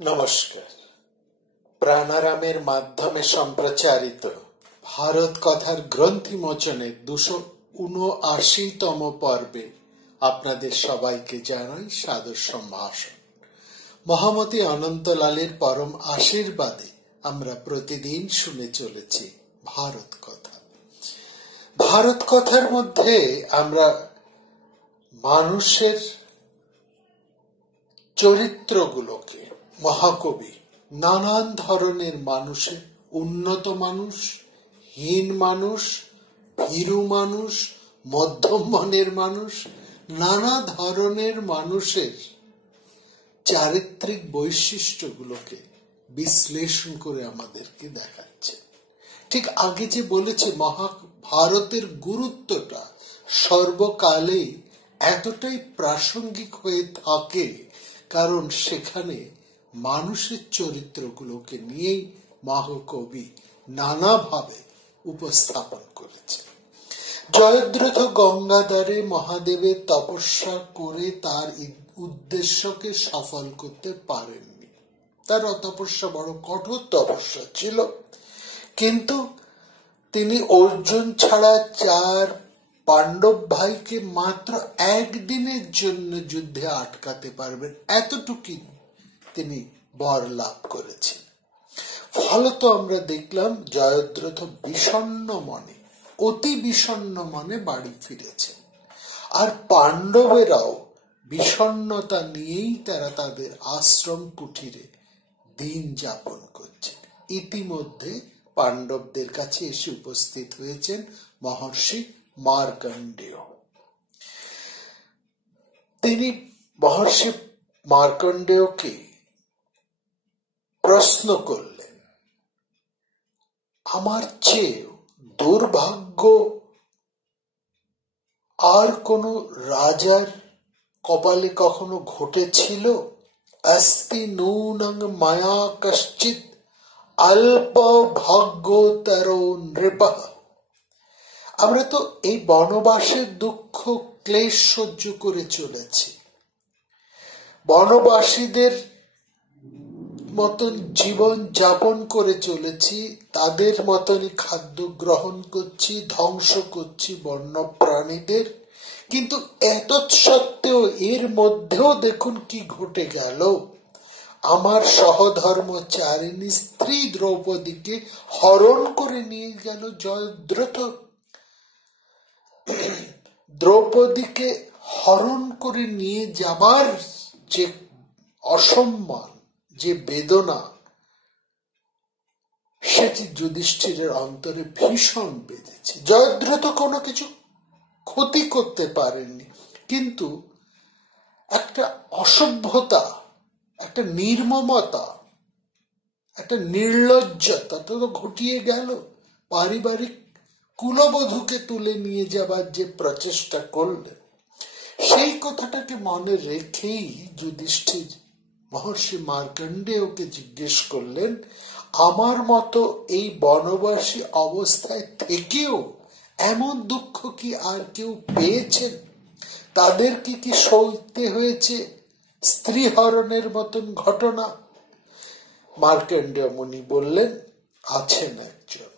নমস্কার। প্রাণারামের মাধ্যমে সম্প্রচারিত ভারত কথার গ্রন্থি মোচনের 279তম পর্বে আপনাদের সবাইকে জানাই সাদর সম্ভাষণ। মহামতি অনন্তলালের পরম আশীর্বাদে আমরা প্রতিদিন শুনে চলেছি ভারত কথা। ভারত কথার মধ্যে আমরা মানুষের চরিত্রগুলোকে মহাকবি নানান ধরনের মানুষের, উন্নত মানুষ, হীন মানুষ, ভীরু মানুষ, মধ্যম মনের মানুষ, নানা ধরনের মানুষের চারিত্রিক বৈশিষ্ট্যগুলোকে বিশ্লেষণ করে আমাদেরকে দেখাচ্ছে। ঠিক আগে যে বলেছে মহাভারতের গুরুত্বটা সর্বকালেই এতটাই প্রাসঙ্গিক হয়ে থাকে, কারণ সেখানে মানুষের চরিত্রগুলোকে নিয়েই মহাকবি নানাভাবে উপস্থাপন করেছে। জয়দ্রথ গঙ্গাধরে মহাদেবের তপস্যা করে তার উদ্দেশ্যকে সফল করতে পারেননি। তার তপস্যা বড় কঠোর তপস্যা ছিল, কিন্তু তিনি অর্জুন ছাড়া 4 পাণ্ডব ভাইকে মাত্র একদিনের জন্য যুদ্ধে আটকাতে পারবেন, এতটুকু তিনি বর লাভ করেছেন। ফলত আমরা দেখলাম জয়দ্রথ বিষণ্ণ মনে, অতি বিষণ্ণ মনে বাড়ি ফিরেছেন। আর পাণ্ডবেরাও বিষণ্ণতা নিয়েই তারা তাদের আশ্রম কুঠিরে দিন যাপন করছেন। ইতিমধ্যে পাণ্ডবদের কাছে এসে উপস্থিত হয়েছেন মহর্ষি মার্কণ্ডেয়। তিনি মহর্ষি মার্কণ্ডেয়কে প্রশ্ন করলেন, আমার চেয়ে দুর্ভাগ্য আর কোন রাজার কপালে কখনো ঘটেছিল? অস্তি নূনং মায়া কশ্চিৎ অল্প ভাগ্যোত্তর নৃপঃ। আমরা তো এই বনবাসের দুঃখ ক্লেশ সহ্য করে চলেছি, বনবাসীদের মতন জীবন যাপন করে চলেছি, তাদের মতনই খাদ্য গ্রহণ করছি, ধ্বংস করছি বন্য প্রাণীদের, কিন্তু এত সত্ত্বেও এর মধ্যেও দেখুন কি ঘটে গেল। আমার সহধর্মচারিণী স্ত্রী দ্রৌপদীকে হরণ করে নিয়ে গেল জয়দ্রথ। দ্রৌপদীকে হরণ করে নিয়ে যাবার যে অসম্মান, যে বেদনা, সেটি যুধিষ্ঠিরের অন্তরে ভীষণ বেঁধেছে। জয়দ্রথ কোনো কিছু ক্ষতি করতে পারেননি, কিন্তু একটা অসভ্যতা, একটা নির্মমতা, একটা নির্লজ্জতা তো ঘটিয়ে গেল। পারিবারিক কুলবধূকে তুলে নিয়ে যাবার যে প্রচেষ্টা করলেন, সেই কথাটাকে মনে রেখেই যুধিষ্ঠির মহর্ষি মার্কণ্ডেয়কে জিজ্ঞেস করলেন, আমার মতো এই বনবাসী অবস্থায় থেকেও এমন দুঃখ কি আর কেউ পেয়েছেন? তাদেরকে কি সইতে হয়েছে স্ত্রী হরণের মতন ঘটনা? মার্কণ্ডেয় মুনি বললেন, আছেন একজন।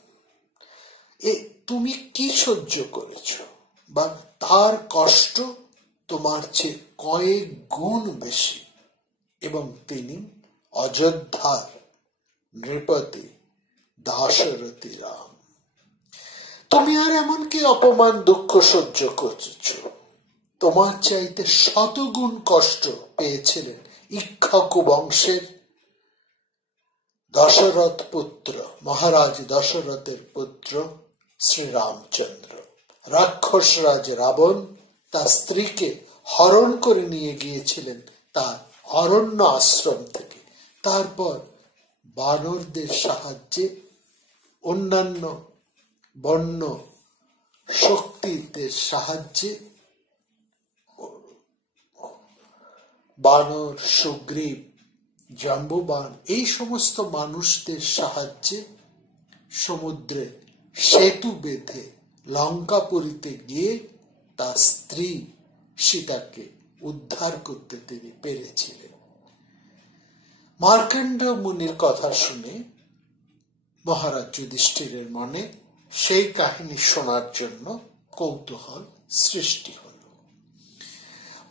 তুমি কি সহ্য করেছ, বা তার কষ্ট তোমার চেয়ে কয়েক গুণ বেশি, এবং তিনি অযোধ্যার নৃপতি দাশরথী রাম। তুমি আর এমন কি অপমান দুঃখ সহ্য করছ? তোমার চাইতে 100 গুণ কষ্ট পেয়েছিলেন ইক্ষ্বাকু বংশের দশরথ পুত্র, মহারাজ দশরথের পুত্র শ্রীরামচন্দ্র। রাক্ষসরাজ রাবণ তার স্ত্রীকে হরণ করে নিয়ে গিয়েছিলেন তার অরণ্য আশ্রম থেকে। তারপর বানরদের সাহায্যে, অন্যান্য বন্য শক্তিদের সাহায্যে, বানর, সুগ্রীব, জাম্বুবান, এই সমস্ত মানুষদের সাহায্যে সমুদ্রে সেতু বেঁধে লঙ্কাপুরীতে গিয়ে তার স্ত্রী সীতাকে উদ্ধার করতে তিনি পেরেছিলেন। মার্কণ্ডেয় মুনির কথা শুনে মহারাজ যুধিষ্ঠিরের মনে সেই কাহিনী শোনার জন্য কৌতূহল সৃষ্টি হল।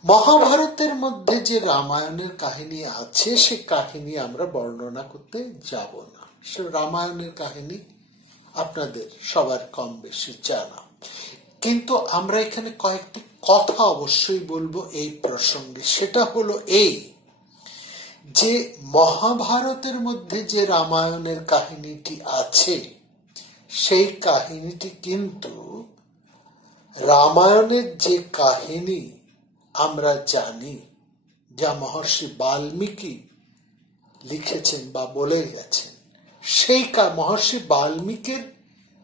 মহাভারতের মধ্যে যে রামায়ণের কাহিনী আছে সে কাহিনী আমরা বর্ণনা করতে যাব না। সে রামায়ণের কাহিনী আপনাদের সবার কম বেশি জানা, কিন্তু আমরা এখানে কয়েকটি কথা অবশ্যই বলবো এই প্রসঙ্গে। সেটা হলো এই যে মহাভারতের মধ্যে যে রামায়ণের কাহিনীটি আছে সেই কাহিনীটি কিন্তু রামায়ণের যে কাহিনী আমরা জানি, যা মহর্ষি বাল্মীকি লিখেছেন বা বলে গেছেন, সেই মহর্ষি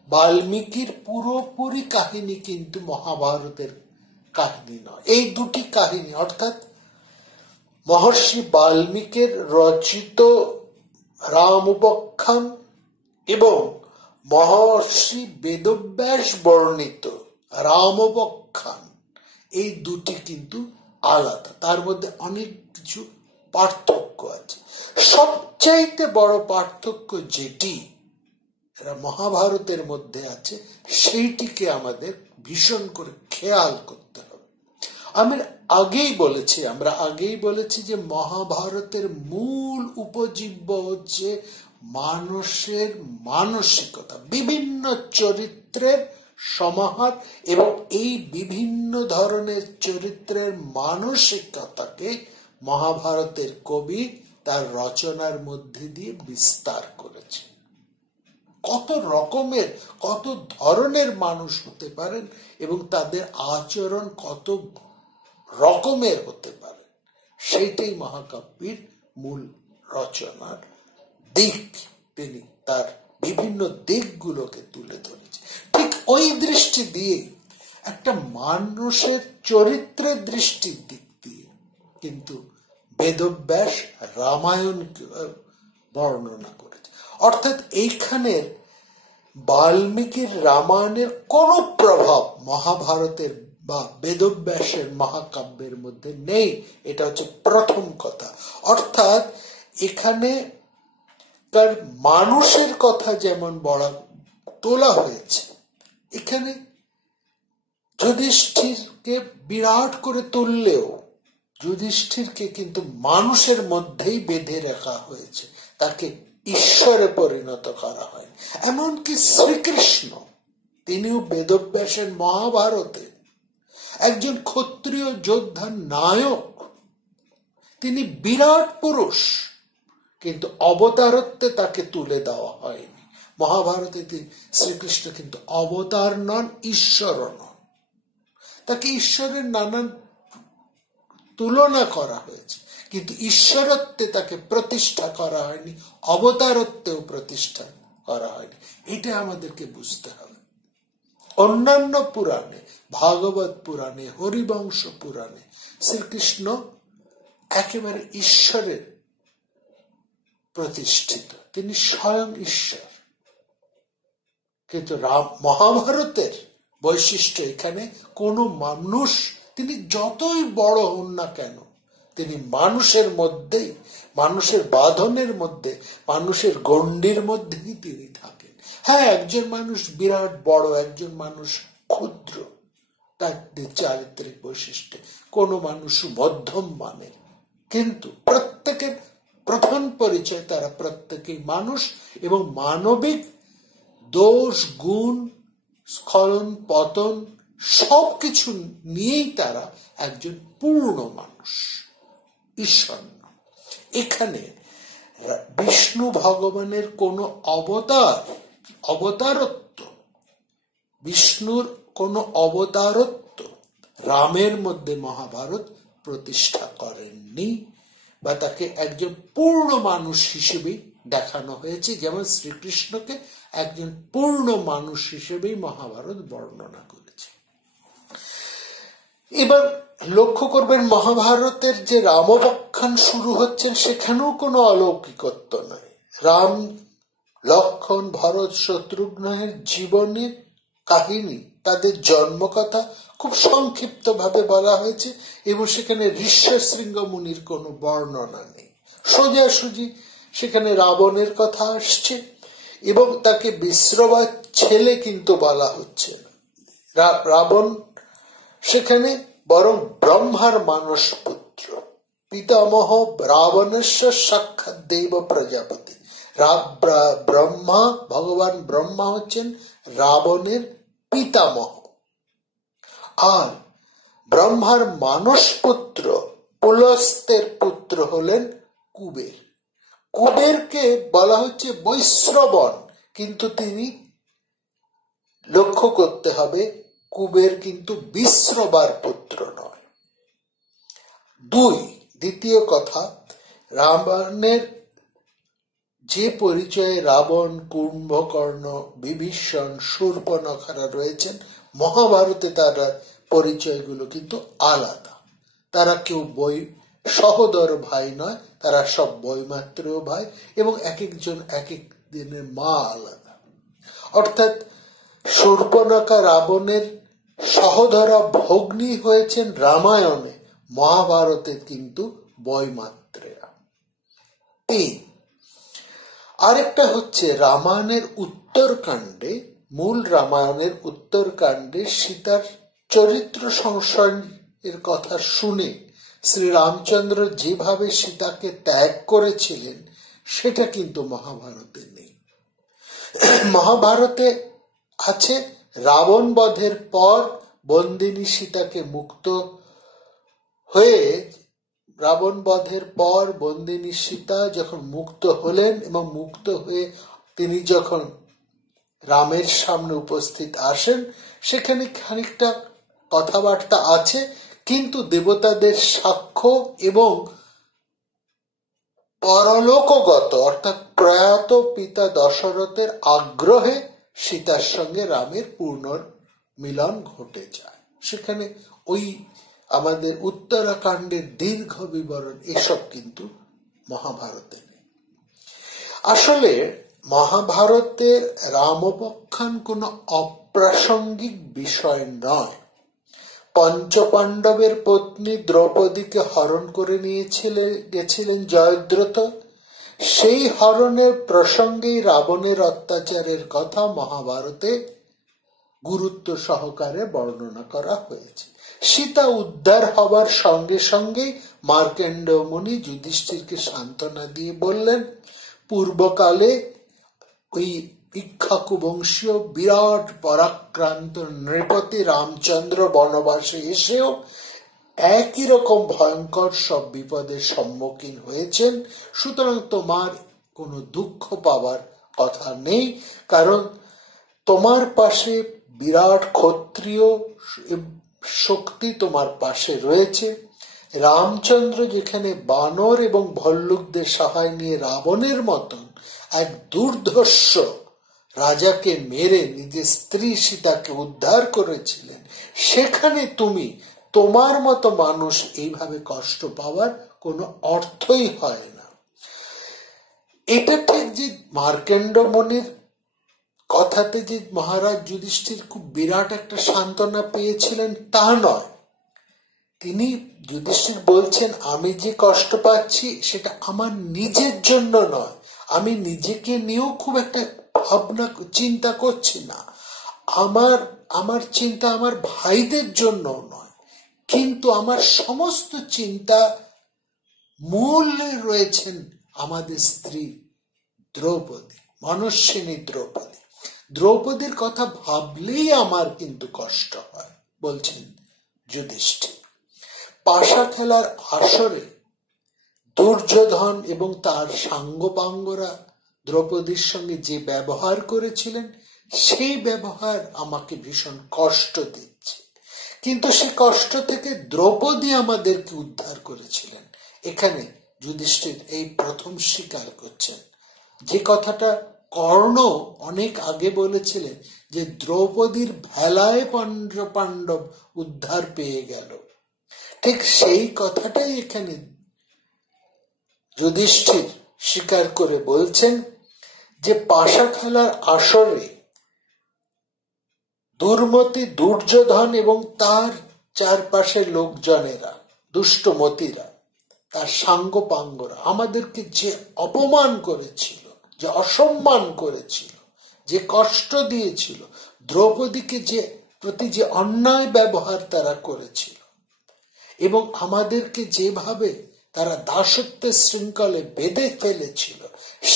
বাল্মীকির পুরোপুরি কাহিনী কিন্তু মহাভারতের কাহিনী নয়। এই দুটি কাহিনী অর্থাৎ মহর্ষি বাল্মীকির রচিত রামোপাখ্যান এবং মহর্ষি বেদব্যাস বর্ণিত রামোপাখ্যান, এই দুটি কিন্তু আলাদা, তার মধ্যে অনেক কিছু পার্থক্য আছে। সবচাইতে বড় পার্থক্য যেটি মহাভারতের মধ্যে আছে সেইটিকে আমাদের ভীষণ করে খেয়াল করতে হবে। আমরা আগেই বলেছি যে মহাভারতের মূল উপজীব্য হচ্ছে মানুষের মানসিকতা, বিভিন্ন চরিত্রের সমাহার, এবং এই বিভিন্ন ধরনের চরিত্রের মানসিকতাকে মহাভারতের কবি তার রচনার মধ্যে দিয়ে বিস্তার করেছে। কত রকমের, কত ধরনের মানুষ হতে পারেন এবং তাদের আচরণ কত রকমের হতে পারে, সেইটাই মহাকাব্যের মূল রচনার দিক। তিনি তার বিভিন্ন দিকগুলোকে তুলে ধরেছে। ঠিক ওই দৃষ্টি দিয়ে একটা মানুষের চরিত্রের দৃষ্টির দিক দিয়ে কিন্তু বেদব্যাস রামায়ণকে বর্ণনা করেছে। অর্থাৎ এইখানের বাল্মীকির রামায়ণের কোন প্রভাব মহাভারতের বা বেদব্যাসের মহাকাব্যের মধ্যে নেই, এটা হচ্ছে প্রথম কথা। অর্থাৎ এখানে তার মানুষের কথা যেমন তোলা হয়েছে, এখানে যুধিষ্ঠিরকে বিরাট করে তুললেও যুধিষ্ঠিরকে কিন্তু মানুষের মধ্যেই বেঁধে রাখা হয়েছে, তাকে ঈশ্বরে পরিণত করা হয়। এমনকি শ্রীকৃষ্ণ, তিনিও বেদব্যাসের মহাভারতে একজন ক্ষত্রিয় যোদ্ধার নায়ক, তিনি বিরাট পুরুষ, কিন্তু অবতারত্বে তাকে তুলে দেওয়া হয়নি। মহাভারতে শ্রীকৃষ্ণ কিন্তু অবতার নন, ঈশ্বরও নন, তাকে ঈশ্বরের নানান তুলনা করা হয়েছে, কিন্তু ঈশ্বরত্বে তাকে প্রতিষ্ঠা করা হয়নি, অবতারত্বেও প্রতিষ্ঠা করা হয়নি। এটা আমাদেরকে বুঝতে হবে। অন্যান্য পুরাণে, ভাগবত পুরাণে, হরিবংশ পুরাণে শ্রীকৃষ্ণ একেবারে ঈশ্বরের প্রতিষ্ঠিত, তিনি স্বয়ং ঈশ্বর। কিন্তু মহাভারতের বৈশিষ্ট্য এখানে কোন মানুষ, তিনি যতই বড় হন না কেন, তিনি মানুষের মধ্যেই, মানুষের বাঁধনের মধ্যে, মানুষের গণ্ডির মধ্যেই তিনি থাকেন। হ্যাঁ, একজন মানুষ বিরাট বড়, একজন মানুষ ক্ষুদ্র, তাদের চারিত্রিক বৈশিষ্ট্য, কোন মানুষ মধ্যম মানের, কিন্তু প্রত্যেকের প্রধান পরিচয় তারা প্রত্যেকেই মানুষ, এবং মানবিক দোষ গুণ স্খলন পতন সবকিছু নিয়েই তারা একজন পূর্ণ মানুষ, ঈশ্বর। এখানে বিষ্ণু ভগবানের কোন অবতারত্ব, বিষ্ণুর কোন অবতারত্ব রামের মধ্যে মহাভারত প্রতিষ্ঠা করেননি, বা তাকে একজন পূর্ণ মানুষ হিসেবে দেখানো হয়েছে, যেমন শ্রীকৃষ্ণকে একজন পূর্ণ মানুষ হিসেবেই মহাভারত বর্ণনা করেছে। এবার লক্ষ্য করবেন মহাভারতের যে রামোপাখ্যান শুরু হচ্ছেন সেখানেও কোনো অলৌকিকত্ব নাই। রাম, লক্ষ্মণ, ভরত, শত্রুঘ্নের জীবনের কাহিনী, তাদের জন্মকথা খুব সংক্ষিপ্ত ভাবে বলা হয়েছে, এবং সেখানে ঋষ্যশৃঙ্গ মুনির কোনো বর্ণনা নেই। সোজাসুজি সেখানে রাবণের কথা আসছে এবং তাকে বিশ্রবার ছেলে কিন্তু বলা হচ্ছে না। রাবণ সেখানে বরং ব্রহ্মার মানস পুত্র, পিতামহ রাবণস্য সাক্ষাৎ দেব প্রজাপতি। ব্রহ্মা, ভগবান ব্রহ্মা হচ্ছেন রাবণের পিতামহ, আর ব্রহ্মার মানস পুত্র পুলস্ত্যের পুত্র হলেন কুবের। কুবেরকে বলা হচ্ছে বৈশ্রবণ, কিন্তু তিনি, লক্ষ্য করতে হবে, কুবের কিন্তু বিশ্রবার পুত্র নয়। দ্বিতীয় কথা, রাবণের যে পরিচয়ে রাবণ, কুম্ভকর্ণ, বিভীষণ, শূর্পণখা রয়েছেন, মহাভারতে তারা পরিচয়গুলো কিন্তু আলাদা। তারা কেউ সহোদর ভাই নয়, তারা সব বৈমাত্রেয় ভাই, এবং এক একজন এক এক দিনের মা আলাদা। অর্থাৎ শূর্পণখা রাবণের সহোদরা ভগ্নী হয়েছেন রামায়ণে, মহাভারতে কিন্তু বৈমাত্রেয়া। আরেকটা হচ্ছে রামায়ণের উত্তরকাণ্ডে, মূল রামায়ণের উত্তরকাণ্ডে সীতার চরিত্র সংশয়ের কথা শুনে শ্রীরামচন্দ্র যেভাবে সীতাকে ত্যাগ করেছিলেন সেটা কিন্তু মহাভারতে নেই। মহাভারতে আছে রাবণ বধের পর বন্দিনী সীতাকে মুক্ত হয়ে, রাবণ বধের পর বন্দিনী সীতা যখন মুক্ত হলেন এবং মুক্ত হয়ে তিনি যখন রামের সামনে উপস্থিত আসেন, সেখানে খানিকটা কথাবার্তা আছে, কিন্তু দেবতাদের সাক্ষ্য এবং পরলোকগত অর্থাৎ প্রয়াত পিতা দশরথের আগ্রহে সীতার সঙ্গে রামের পুনর্মিলন ঘটে যায়। সেখানে ওই আমাদের উত্তরাকাণ্ডের দীর্ঘ বিবরণ এসব কিন্তু মহাভারতে নেই। আসলে মহাভারতের রামোপাখ্যান কোনো অপ্রাসঙ্গিক বিষয় নয়। পঞ্চপাণ্ডবের পত্নী দ্রৌপদীকে হরণ করে গেছিলেন জয়দ্রথ। সেই হরণের প্রসঙ্গেই রাবণের অত্যাচারের কথা মহাভারতে গুরুত্ব সহকারে বর্ণনা করা হয়েছে। সীতা উদ্ধার হবার সঙ্গে সঙ্গেই মার্কেন্ডেয় মুনি যুধিষ্ঠিরকে সান্ত্বনা দিয়ে বললেন, পূর্বকালে ওই ইক্ষ্বাকু বংশীয় বিরাট পরাক্রান্ত নৃপতি রামচন্দ্র বনবাসে এসেও একই রকম ভয়ঙ্কর সব বিপদের সম্মুখীন হয়েছেন। সুতরাং তোমার কোনো দুঃখ পাওয়ার কথা নেই, কারণ তোমার পাশে বিরাট ক্ষত্রিয় শক্তি তোমার পাশে রয়েছে। রামচন্দ্র যেখানে বানর এবং ভল্লুকদের সহায় নিয়ে রাবণের মতন এক দুর্ধর্ষ রাজাকে মেরে নিজের স্ত্রী সীতাকে উদ্ধার করেছিলেন, সেখানে তুমি তোমার মতো মানুষ এইভাবে কষ্ট পাওয়ার কোনো অর্থই হয় না। এটা ঠিক যে মার্কেন্ড মুনির কথাতে যে মহারাজ যুধিষ্ঠির খুব বিরাট একটা সান্ত্বনা পেয়েছিলেন তা নয়। তিনি যুধিষ্ঠির বলছেন, আমি যে কষ্ট পাচ্ছি সেটা আমার নিজের জন্য নয়, আমি নিজেকে নিয়েও খুব একটা ভাবনা চিন্তা করছি না, আমার চিন্তা আমার ভাইদের জন্য নয়, কিন্তু আমার সমস্ত চিন্তা মূলে রয়েছেন আমাদের স্ত্রী দ্রৌপদী, মনস্বিনী দ্রৌপদী। দ্রৌপদীর কথা ভাবলেই আমার কিন্তু কষ্ট হয়, বলছেন যুধিষ্ঠির। পাশা খেলার আসরে দুর্যোধন এবং তার সাঙ্গপাঙ্গরা দ্রৌপদীর সঙ্গে যে ব্যবহার করেছিলেন সেই ব্যবহার আমাকে ভীষণ কষ্ট দিচ্ছে, কিন্তু সে কষ্ট থেকে দ্রৌপদী আমাদেরকে উদ্ধার করেছিলেন। এখানে যুধিষ্ঠির এই প্রথম স্বীকার করছেন যে কথাটা কর্ণ অনেক আগে বলেছিলেন, যে দ্রৌপদীর ভেলায় পাণ্ডব উদ্ধার পেয়ে গেল। ঠিক সেই কথাটাই এখানে যুধিষ্ঠির স্বীকার করে বলছেন যে পাশা খেলার আসরে দুর্মতি দুর্যোধন এবং তার চারপাশের লোকজনেরা, দুষ্টমতিরা, তার সাঙ্গপাঙ্গরা আমাদেরকে যে অপমান করেছিল, যে অসম্মান করেছিল, যে কষ্ট দিয়েছিল, দ্রৌপদীকে যে প্রতি যে অন্যায় ব্যবহার তারা করেছিল এবং আমাদেরকে যেভাবে তারা দাসত্বের শৃঙ্খলে বেঁধে ফেলেছিল,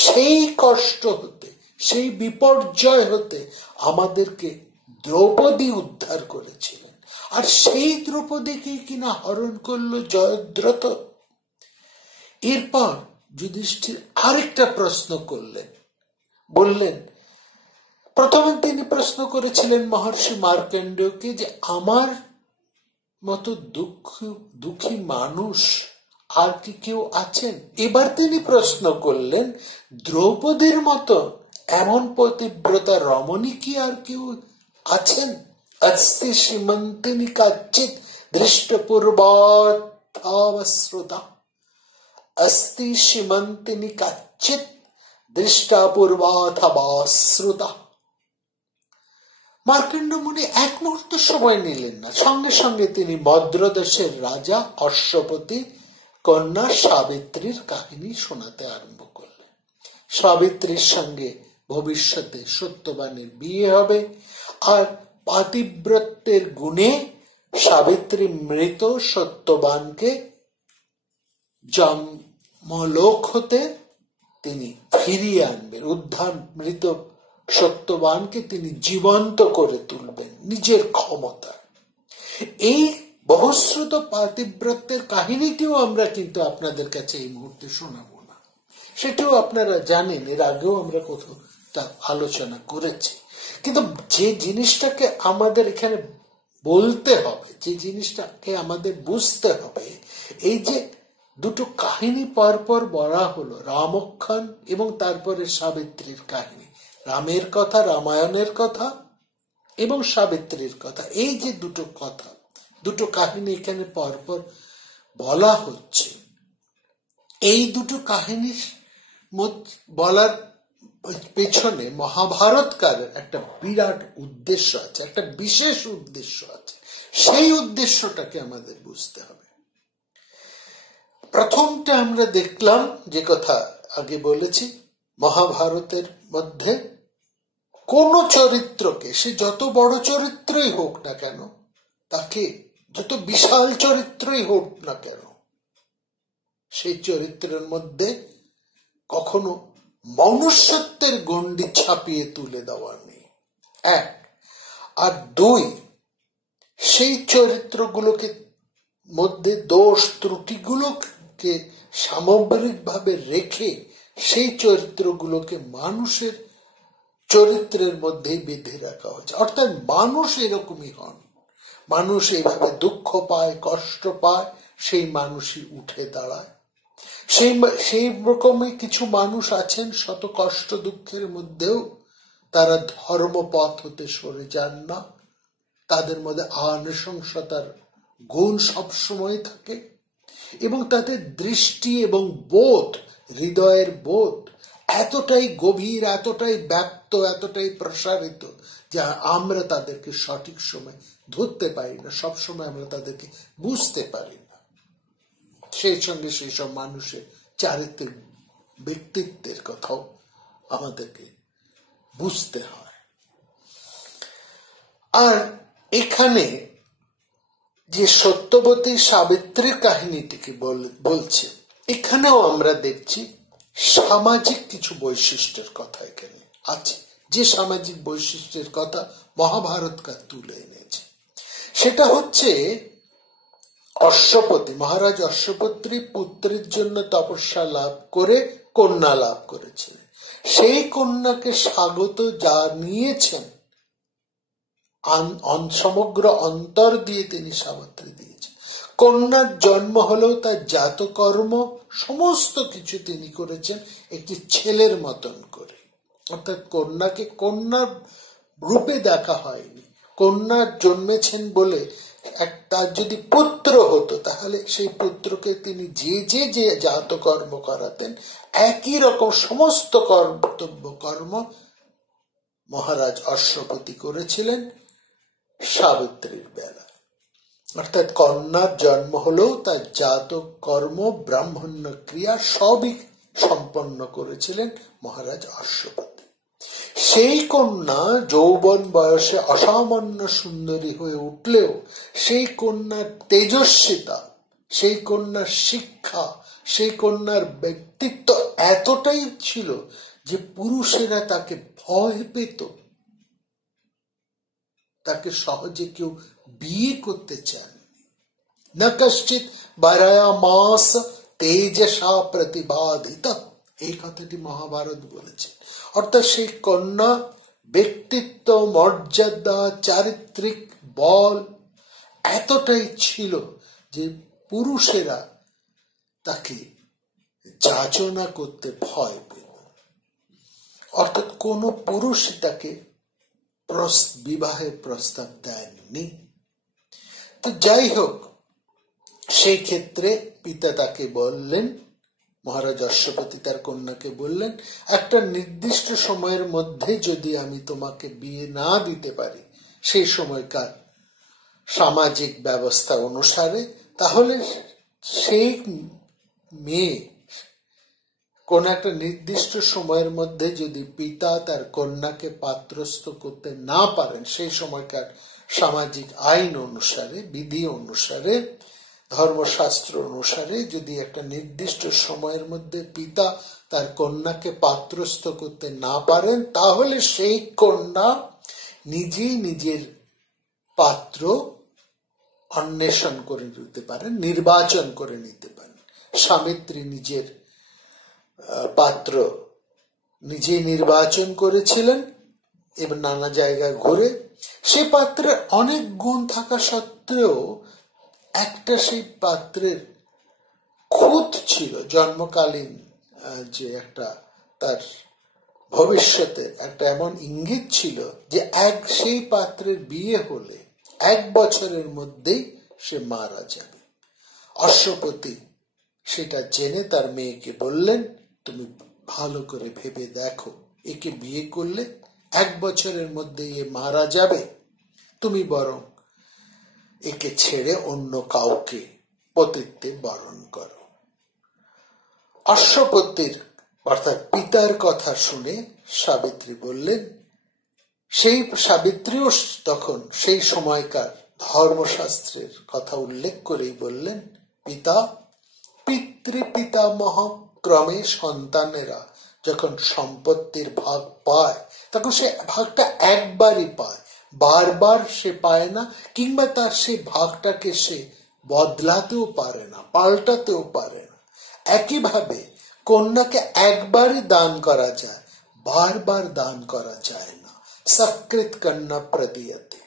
সেই কষ্ট হতে, সেই বিপর্যয় হতে আমাদেরকে দ্রৌপদী উদ্ধার করেছিলেন। আর সেই দ্রৌপদীকে কিনা হরণ করলো জয়দ্রথ। এরপর যুধিষ্ঠির আরেকটা প্রশ্ন করলেন, বললেন, প্রথমে তিনি প্রশ্ন করেছিলেন মহর্ষি মার্কণ্ডেয়কে যে আমার মতো দুঃখী মানুষ আর কি কেউ আছেন? এবার তিনি প্রশ্ন করলেন, দ্রৌপদীর মতো এমন পতিব্রতা রমণী কি আর কেউ আছেন? अस्ति श्रीमन्तिनि काचित् दृष्टपूर्वाथावश्रुता, अस्ति श्रीमन्तिनि काचित् दृष्टपूर्वाथावश्रुता। মার্কণ্ড মুনি এক মুহূর্ত সময় নিলেন না, সঙ্গে সঙ্গে তিনি মদ্রদেশের রাজা অশ্বপতি কন্যা সাবিত্রীর কাহিনী শোনাতে আরম্ভ করলেন। সাবিত্রীর সঙ্গে ভবিষ্যতে সত্যবানের বিয়ে হবে, আর পাতিব্রত্যের গুণে সাবিত্রী মৃত সত্যবানকে যমলোক হতে তিনি ফিরিয়ে আনবেন, উদ্ধার মৃত সত্যবানকে তিনি জীবন্ত করে তুলবেন নিজের ক্ষমতা। এই বহুশ্রুত পাতিব্রত্যের কাহিনীটিও আমরা কিন্তু আপনাদের কাছে এই মুহূর্তে শোনাবো না, সেটাও আপনারা জানেন, এর আগেও আমরা কোথাও তা আলোচনা করেছি। কিন্তু যে জিনিসটাকে আমাদের এখানে বলতে হবে, যে জিনিসটাকে আমাদের বুঝতে হবে, এই যে দুটো কাহিনী পরপর বলা হলো, রামক্ষণ এবং তারপরে সাবিত্রীর কাহিনী, রামের কথা, রামায়ণের কথা এবং সাবিত্রীর কথা, এই যে দুটো কথা, দুটো কাহিনী এখানে পরপর বলা হচ্ছে, এই দুটো কাহিনীর বলার পেছনে মহাভারতকারের একটা বিরাট উদ্দেশ্য আছে, একটা বিশেষ উদ্দেশ্য আছে। সেই উদ্দেশ্যটাকে আমাদের বুঝতে হবে। প্রথমটা আমরা দেখলাম, যে কথা আগে বলেছি, মহাভারতের মধ্যে কোন চরিত্রকে, সে যত বড় চরিত্রই হোক না কেন, তাকে যত বিশাল চরিত্রই হোক না কেন, সেই চরিত্রের মধ্যে কখনো মনুষ্যত্বের গণ্ডি ছাপিয়ে তুলে দেওয়া নেই, এক। আর দুই, সেই চরিত্রগুলোকে মধ্যে দোষ ত্রুটিগুলোকে সামগ্রিকভাবে রেখে সেই চরিত্রগুলোকে মানুষের চরিত্রের মধ্যেই বেঁধে রাখা হয়েছে। অর্থাৎ মানুষ এরকমই হন, মানুষ এইভাবে দুঃখ পায়, কষ্ট পায়, সেই মানুষই উঠে দাঁড়ায়। সেই রকমই কিছু মানুষ আছেন, শত কষ্ট দুঃখের মধ্যেও তারা ধর্মপথ হতে সরে যান না, তাদের মধ্যে নৃশংসতার গুণ সবসময় থাকে এবং তাদের দৃষ্টি এবং বোধ, হৃদয়ের বোধ এতটাই গভীর, এতটাই ব্যাপ্ত, এতটাই প্রসারিত যা আমরা তাদেরকে সঠিক সময় ধরতে পারি না, সবসময় আমরা তাদেরকে বুঝতে পারি না। সেই সঙ্গে সেই সব মানুষের চারিত্রিক ব্যক্তিত্বের কথাও আমাদেরকে বুঝতে হয়। আর এখানে যে সত্যবতী সাবিত্রীর কাহিনীটিকে বলছে, এখানেও আমরা দেখছি সামাজিক কিছু বৈশিষ্ট্যের কথা এখানে আছে, যে সামাজিক বৈশিষ্ট্যের কথা মহাভারতকার তুলে এনেছে। সেটা হচ্ছে অশ্বপতি, মহারাজ অশ্বপতি পুত্রের জন্য তপস্যা লাভ করে কন্যা লাভ করেছিলেন। সেই কন্যাকে স্বাগত যা নিয়েছেন, সমগ্র অন্তর দিয়ে তিনি সাবিত্রী দিয়েছেন। কন্যার জন্ম হলেও তার জাতকর্ম সমস্ত কিছু তিনি করেছেন একটি ছেলের মতন করে। অর্থাৎ কন্যাকে কন্যার রূপে দেখা হয়নি, কন্যা জন্মেছেন বলে তার যদি পুত্র হতো তাহলে সেই পুত্রকে তিনি যে যে জাতকর্ম করাতেন, একই রকম সমস্ত কর্তব্য কর্ম মহারাজ অশ্বপতি করেছিলেন সাবিত্রীর বেলা। অর্থাৎ কন্যার জন্ম হলেও তার জাতক কর্ম ব্রাহ্মণ্য ক্রিয়া সবই সম্পন্ন করেছিলেন মহারাজ অশ্বপতি। সেই কন্যা যৌবন বয়সে অসামান্য সুন্দরী হয়ে উঠলেও সেই কন্যার তেজস্বিতা, সেই কন্যার শিক্ষা, সেই কন্যার ব্যক্তিত্ব এতটাই ছিল যে পুরুষেরা তাকে ভয় পেত, তাকে সহজে কেউ বিয়ে করতে চান। না কশ্চিৎ বারায়ামাস তেজসা প্রতিবাদিত, এই কথাটি মহাভারত বলেছে। অর্থাৎ সেই কন্যা ব্যক্তিত্ব, মর্যাদা, চারিত্রিক বল এতটাই ছিল যে পুরুষেরা তাকে যাচনা করতে ভয় পেত। অর্থাৎ কোন পুরুষই তাকে বিবাহের প্রস্তাব দেননি। তো যাই হোক, সেই ক্ষেত্রে পিতা তাকে বললেন, মহারাজ অশ্বপতি তার কন্যাকে বললেন, একটা নির্দিষ্ট সময়ের মধ্যে যদি আমি তোমাকে বিয়ে না দিতে পারি সেই সময়কার সামাজিক ব্যবস্থা অনুসারে, তাহলে সেই মেয়ে কোন একটা নির্দিষ্ট সময়ের মধ্যে যদি পিতা তার কন্যাকে পাত্রস্থ করতে না পারেন, সেই সময়কার সামাজিক আইন অনুসারে, বিধি অনুসারে, ধর্মশাস্ত্র অনুসারে যদি একটা নির্দিষ্ট সময়ের মধ্যে পিতা তার কন্যাকে পাত্রস্থ করতে না পারেন, তাহলে সেই কন্যা নিজেই নিজের পাত্র অন্বেষণ করে নিতে পারেন, নির্বাচন করে নিতে পারেন। স্বামিত্রী নিজের পাত্র নিজেই নির্বাচন করেছিলেন এবং নানা জায়গায় ঘুরে। সে পাত্রের অনেক গুণ থাকা সত্ত্বেও একটা সেই পাত্রের খুঁত ছিল, জন্মকালীন যে একটা তার ভবিষ্যতের একটা এমন ইঙ্গিত ছিল যে সেই পাত্রের বিয়ে হলে 1 বছরের মধ্যেই সে মারা যাবে। অশ্বপতি সেটা জেনে তার মেয়েকে বললেন, তুমি ভালো করে ভেবে দেখো, একে বিয়ে করলে 1 বছরের মধ্যে এ মারা যাবে, তুমি বরং একে ছেড়ে অন্য কাউকে পতিত্বে বরণ করো। অশ্বপতির অর্থাৎ পিতার কথা শুনে সাবিত্রী বললেন, সেই সাবিত্রীও তখন সেই সময়কার ধর্মশাস্ত্রের কথা উল্লেখ করেই বললেন, পিতা পিতৃপিতামহ ক্রমে সন্তানেরা যখন সম্পত্তির ভাগ পায় তখন সে ভাগটা একবারই পায়, বারবার সে পায় না, কিংবা তার সেই ভাগটাকে সে বদলাতেও পারে না, পাল্টাতেও পারে না। একইভাবে কন্যাকে একবারই দান করা যায়, বারবার দান করা যায় না। সকৃত কন্যা প্রদীয়তে।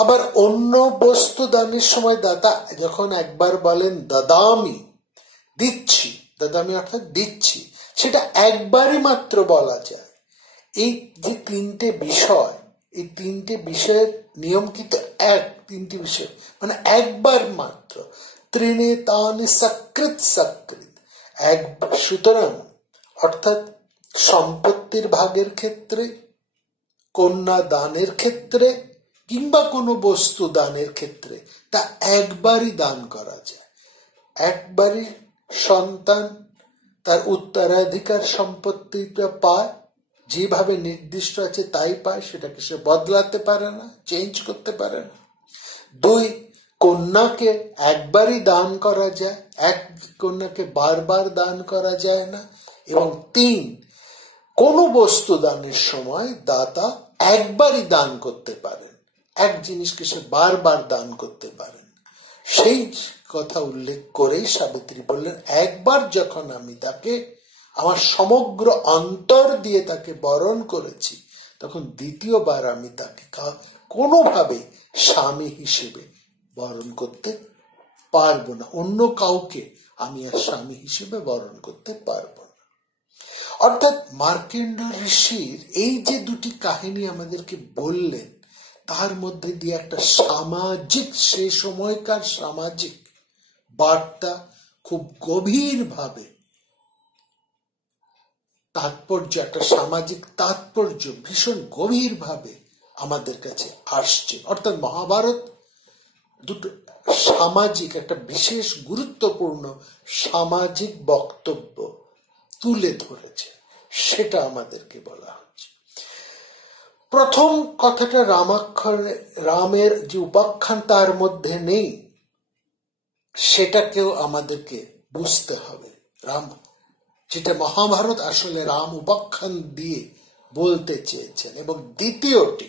আবার অন্য বস্তু দানের সময় দাতা যখন একবার বলেন দদামি, দিচ্ছি, দদামি অর্থাৎ দিচ্ছি, সেটা একবারই মাত্র বলা যায়। এই যে 3টে বিষয়, এই 3টে বিষয়ের নিয়ম কিন্তু তিনটি বিষয় মানে একবার মাত্র। ত্রিনে তানি সকৃত সকৃত, সুতরাং অর্থাৎ সম্পত্তির ভাগের ক্ষেত্রে, কন্যা দানের ক্ষেত্রে, কিংবা কোনো বস্তু দানের ক্ষেত্রে তা একবারই দান করা যায়। একবারই সন্তান তার উত্তরাধিকার সম্পত্তিটা পায়, যেভাবে নির্দিষ্ট আছে তাই পায়, সেটাকে সে বদলাতে পারে না, চেঞ্জ করতে পারে না। 2, কন্যাকে একবারই দান করা যায়, এক কন্যাকে বারবার দান করা যায় না। এবং 3, কোনো বস্তু দানের সময় দাতা একবারই দান করতে পারেন, এক জিনিসকে সে বারবার দান করতে পারেন। সেই কথা উল্লেখ করেই সাবিত্রী বললেন, একবার যখন আমি তাকে আমার সমগ্র অন্তর দিয়ে তাকে বরণ করেছি, তখন দ্বিতীয়বার আমি তাকে কোনোভাবে স্বামী হিসেবে বরণ করতে পারবো না, অন্য কাউকে আমি আর স্বামী হিসেবে বরণ করতে পারবো না। অর্থাৎ মার্কেন্ড ঋষির এই যে 2টি কাহিনী আমাদেরকে বললেন, তার মধ্যে দিয়ে একটা সামাজিক, সে সময়কার সামাজিক বার্তা খুব গভীরভাবে তাৎপর্য, একটা সামাজিক তাৎপর্য ভীষণ গভীরভাবে আমাদের কাছে আসছে। অর্থাৎ মহাভারত দুটো সামাজিক, একটা বিশেষ গুরুত্বপূর্ণ সামাজিক বক্তব্য তুলে ধরেছে, সেটা আমাদেরকে বলা হচ্ছে। প্রথম কথাটা রামাক্ষরে, রামের যে উপাখ্যান তার মধ্যে নেই, সেটাকেও আমাদেরকে বুঝতে হবে। রাম, যেটা মহাভারত আসলে রাম উপাখ্যান দিয়ে বলতে চেয়েছেন। এবং দ্বিতীয়টি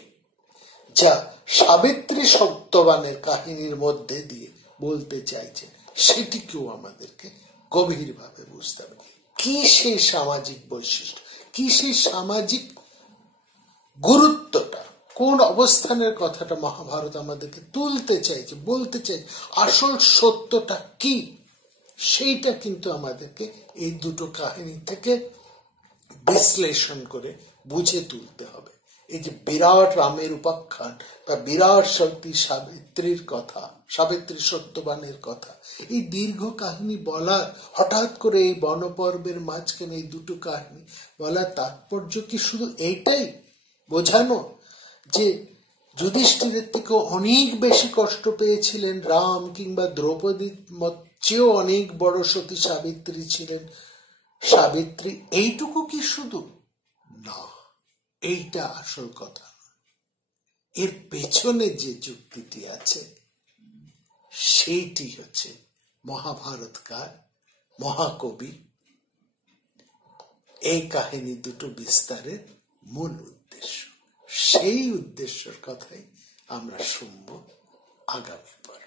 যা সাবিত্রী সত্যবানের কাহিনীর মধ্যে দিয়ে বলতে চাইছেন, সেটিকেও আমাদেরকে গভীরভাবে বুঝতে হবে। কি সেই সামাজিক বৈশিষ্ট্য, কি সেই সামাজিক গুরুত্বটা, কোন অবস্থানের কথাটা মহাভারত আমাদেরকে তুলতে চাইছে, বলতে চাইছে, আসল সত্যটা কি, সেইটা কিন্তু আমাদেরকে এই দুটো কাহিনী থেকে বিশ্লেষণ করে বুঝে তুলতে হবে। এই যে বিরাট রামের উপাখ্যান বা বিরাট শক্তি সাবিত্রীর কথা, সাবিত্রী সত্যবানের কথা, এই দীর্ঘ কাহিনী বলার, হঠাৎ করে এই বনপর্বের মাঝখানে এই দুটো কাহিনী বলার তাৎপর্য কি শুধু এইটাই বোঝানো যে যুধিষ্ঠিরের থেকে অনেক বেশি কষ্ট পেয়েছিলেন রাম, কিংবা দ্রৌপদীর চেয়েও অনেক বড় সতী সাবিত্রী ছিলেন সাবিত্রী, এইটুকু কি শুধু? না, এইটা আসল কথা। এর পেছনে যে যুক্তিটি আছে সেইটি হচ্ছে মহাভারতকার মহাকবি এই কাহিনী দুটো বিস্তারের মূল উদ্দেশ্য। সেই উদ্দেশ্যের কথাই আমরা শুনব আগামী পর্বে।